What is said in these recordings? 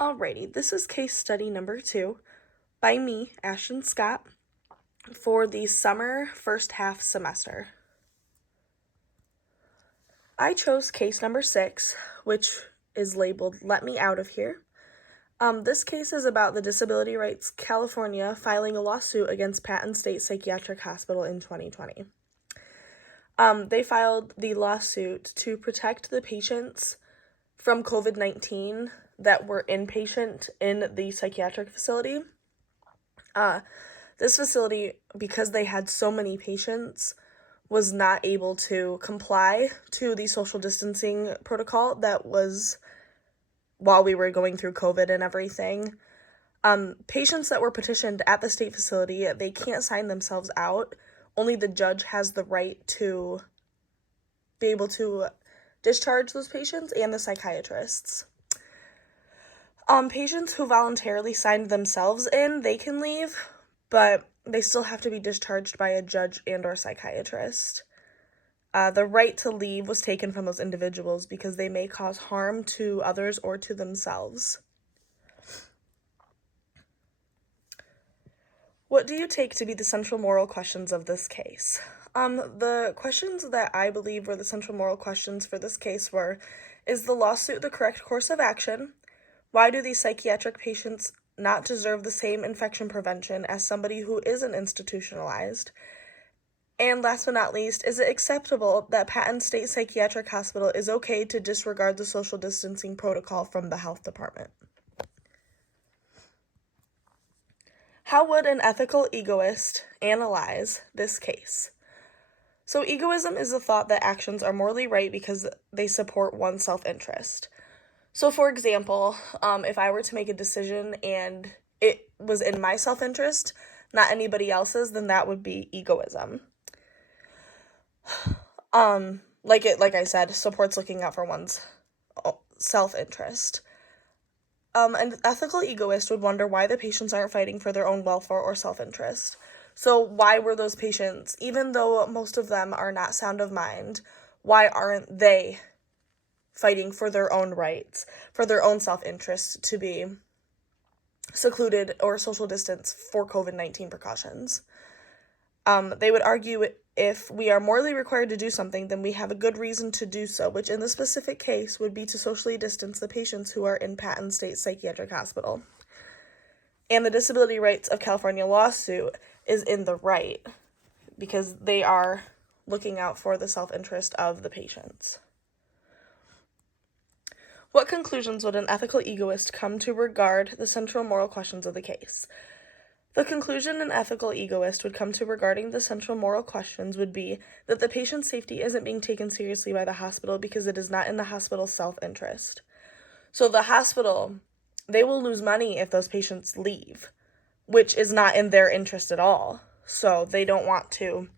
Alrighty, this is case study number 2 by me, Ashton Scott, for the summer first half semester. I chose case number 6, which is labeled Let Me Out of Here. This case is about the Disability Rights California filing a lawsuit against Patton State Psychiatric Hospital in 2020. They filed the lawsuit to protect the patients from COVID-19 that were inpatient in the psychiatric facility. This facility, because they had so many patients, was not able to comply to the social distancing protocol that was while we were going through COVID and everything. Patients that were petitioned at the state facility, they can't sign themselves out. Only the judge has the right to be able to discharge those patients and the psychiatrists. Patients who voluntarily signed themselves in, they can leave, but they still have to be discharged by a judge and or psychiatrist. The right to leave was taken from those individuals because they may cause harm to others or to themselves. What do you take to be the central moral questions of this case? The questions that I believe were the central moral questions for this case were, is the lawsuit the correct course of action? Why do these psychiatric patients not deserve the same infection prevention as somebody who isn't institutionalized? And last but not least, is it acceptable that Patton State Psychiatric Hospital is okay to disregard the social distancing protocol from the health department? How would an ethical egoist analyze this case? So egoism is the thought that actions are morally right because they support one's self-interest. So for example, if I were to make a decision and it was in my self-interest, not anybody else's, then that would be egoism. Like I said, supports looking out for one's self-interest. An ethical egoist would wonder why the patients aren't fighting for their own welfare or self-interest. So why were those patients, even though most of them are not sound of mind, why aren't they fighting for their own rights, for their own self-interest to be secluded or social distance for COVID-19 precautions? They would argue if we are morally required to do something, then we have a good reason to do so, which in the specific case would be to socially distance the patients who are in Patton State Psychiatric Hospital. And the Disability Rights of California lawsuit is in the right because they are looking out for the self-interest of the patients. What conclusions would an ethical egoist come to regard the central moral questions of the case? The conclusion an ethical egoist would come to regarding the central moral questions would be that the patient's safety isn't being taken seriously by the hospital because it is not in the hospital's self-interest. So the hospital, they will lose money if those patients leave, which is not in their interest at all. So they don't want to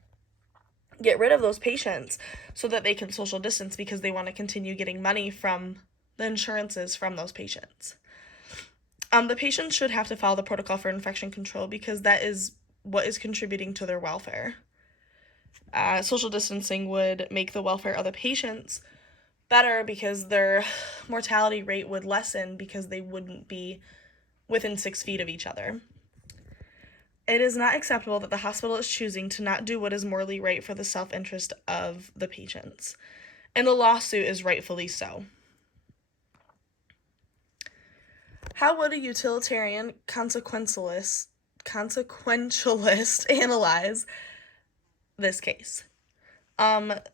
get rid of those patients so that they can social distance because they want to continue getting money from the insurances from those patients. The patients should have to follow the protocol for infection control because that is what is contributing to their welfare. Social distancing would make the welfare of the patients better because their mortality rate would lessen because they wouldn't be within 6 feet of each other. It is not acceptable that the hospital is choosing to not do what is morally right for the self-interest of the patients. And the lawsuit is rightfully so. How would a utilitarian consequentialist analyze this case?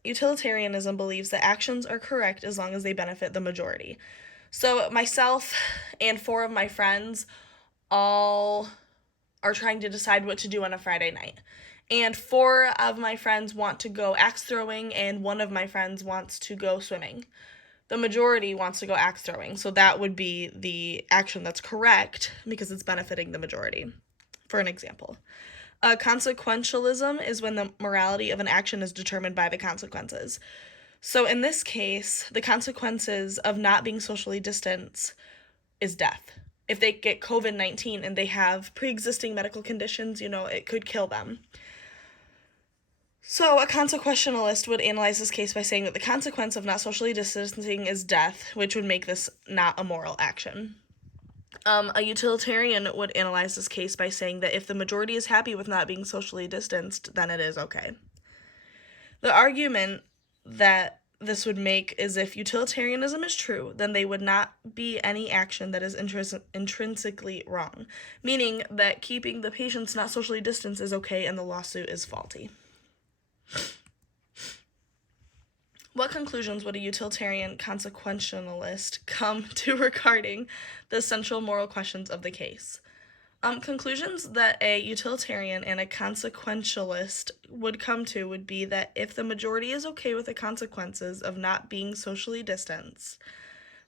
Utilitarianism believes that actions are correct as long as they benefit the majority. So myself and 4 of my friends all are trying to decide what to do on a Friday night. And 4 of my friends want to go axe throwing and 1 of my friends wants to go swimming. The majority wants to go axe throwing, so that would be the action that's correct because it's benefiting the majority, for an example. Consequentialism is when the morality of an action is determined by the consequences. So in this case, the consequences of not being socially distanced is death. If they get COVID-19 and they have pre-existing medical conditions, it could kill them. So a consequentialist would analyze this case by saying that the consequence of not socially distancing is death, which would make this not a moral action. A utilitarian would analyze this case by saying that if the majority is happy with not being socially distanced, then it is okay. The argument that this would make is if utilitarianism is true, then they would not be any action that is intrinsically wrong, meaning that keeping the patients not socially distanced is okay and the lawsuit is faulty. What conclusions would a utilitarian consequentialist come to regarding the central moral questions of the case? Conclusions that a utilitarian and a consequentialist would come to would be that if the majority is okay with the consequences of not being socially distanced,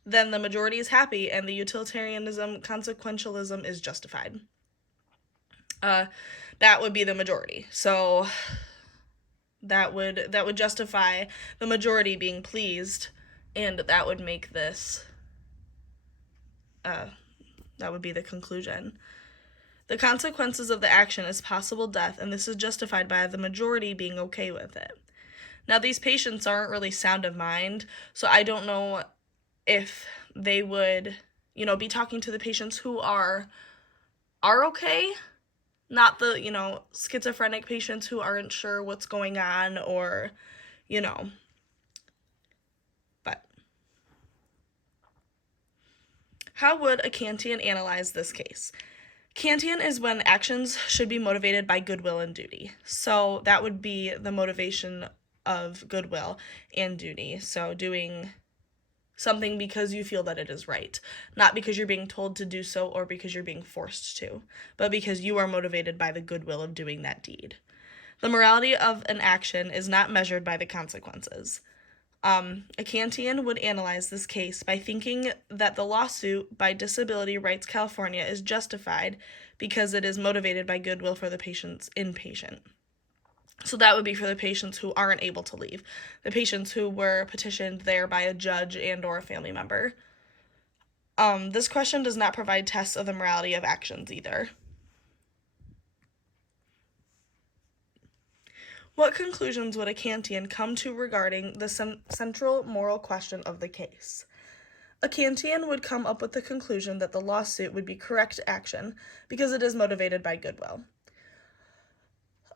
then the majority is happy and the utilitarianism consequentialism is justified. That would be the majority. So that would justify the majority being pleased, and that would make this that would be the conclusion. The consequences of the action is possible death, and this is justified by the majority being okay with it. Now, these patients aren't really sound of mind, so I don't know if they would, be talking to the patients who are okay, not the, schizophrenic patients who aren't sure what's going on or, But how would a Kantian analyze this case? Kantian is when actions should be motivated by goodwill and duty. So that would be the motivation of goodwill and duty. So doing something because you feel that it is right, not because you're being told to do so or because you're being forced to, but because you are motivated by the goodwill of doing that deed. The morality of an action is not measured by the consequences. A Kantian would analyze this case by thinking that the lawsuit by Disability Rights California is justified because it is motivated by goodwill for the patient's inpatient. So that would be for the patients who aren't able to leave, the patients who were petitioned there by a judge and or a family member. This question does not provide tests of the morality of actions either. What conclusions would a Kantian come to regarding the central moral question of the case? A Kantian would come up with the conclusion that the lawsuit would be correct action because it is motivated by goodwill.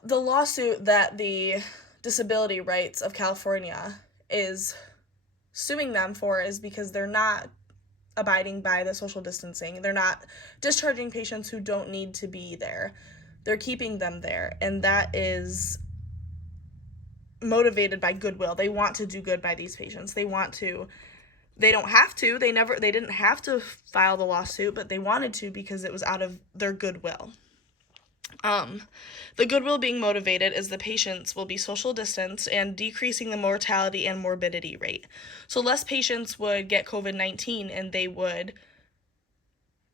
The lawsuit that the Disability Rights of California is suing them for is because they're not abiding by the social distancing. They're not discharging patients who don't need to be there. They're keeping them there, and that is motivated by goodwill. They want to do good by these patients. They don't have to. They didn't have to file the lawsuit, but they wanted to because it was out of their goodwill. The goodwill being motivated is the patients will be social distanced and decreasing the mortality and morbidity rate. So less patients would get COVID-19 and they would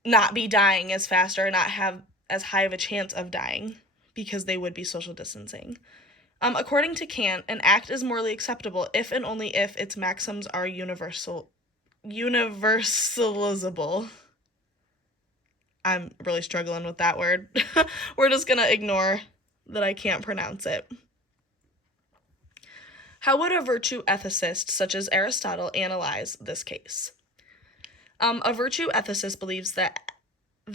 not be dying as fast or not have as high of a chance of dying because they would be social distancing. According to Kant, an act is morally acceptable if and only if its maxims are universalizable. I'm really struggling with that word. We're just going to ignore that I can't pronounce it. How would a virtue ethicist such as Aristotle analyze this case? A virtue ethicist believes that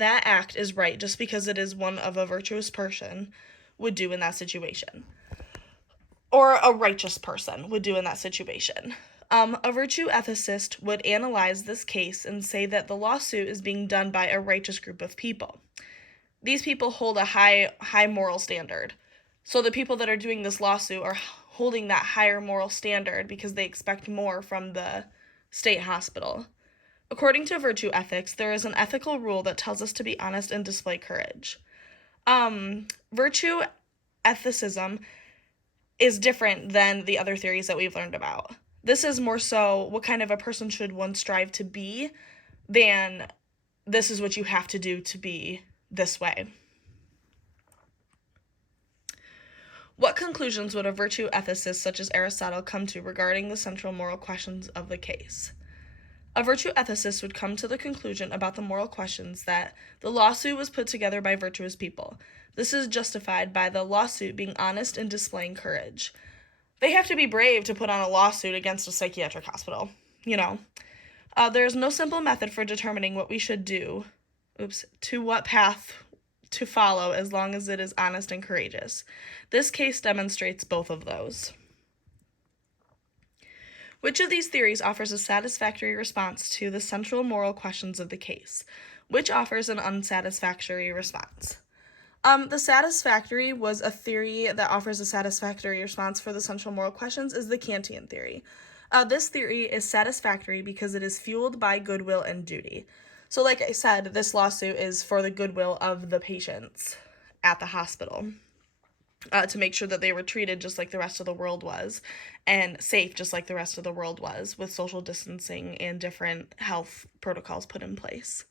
act is right just because it is one of a virtuous person would do in that situation, or a righteous person would do in that situation. A virtue ethicist would analyze this case and say that the lawsuit is being done by a righteous group of people. These people hold a high moral standard. So the people that are doing this lawsuit are holding that higher moral standard because they expect more from the state hospital. According to virtue ethics, there is an ethical rule that tells us to be honest and display courage. Virtue ethicism is different than the other theories that we've learned about. This is more so what kind of a person should one strive to be than this is what you have to do to be this way. What conclusions would a virtue ethicist such as Aristotle come to regarding the central moral questions of the case? A virtue ethicist would come to the conclusion about the moral questions that the lawsuit was put together by virtuous people. This is justified by the lawsuit being honest and displaying courage. They have to be brave to put on a lawsuit against a psychiatric hospital, There is no simple method for determining what we should do to what path to follow as long as it is honest and courageous. This case demonstrates both of those. Which of these theories offers a satisfactory response to the central moral questions of the case? Which offers an unsatisfactory response? The satisfactory was a theory that offers a satisfactory response for the central moral questions is the Kantian theory. This theory is satisfactory because it is fueled by goodwill and duty. So like I said, this lawsuit is for the goodwill of the patients at the hospital. To make sure that they were treated just like the rest of the world was, and safe just like the rest of the world was, with social distancing and different health protocols put in place.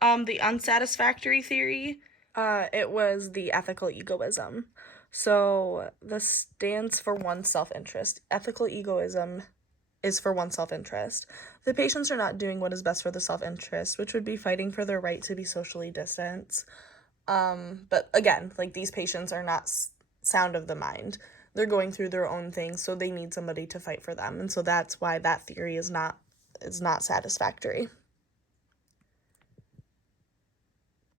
The unsatisfactory theory, it was the ethical egoism. So this stands for one's self-interest. Ethical egoism is for one's self-interest. The patients are not doing what is best for the self-interest, which would be fighting for their right to be socially distanced. But again, like, these patients are not sound of the mind. They're going through their own things, so they need somebody to fight for them. And so that's why that theory is not satisfactory.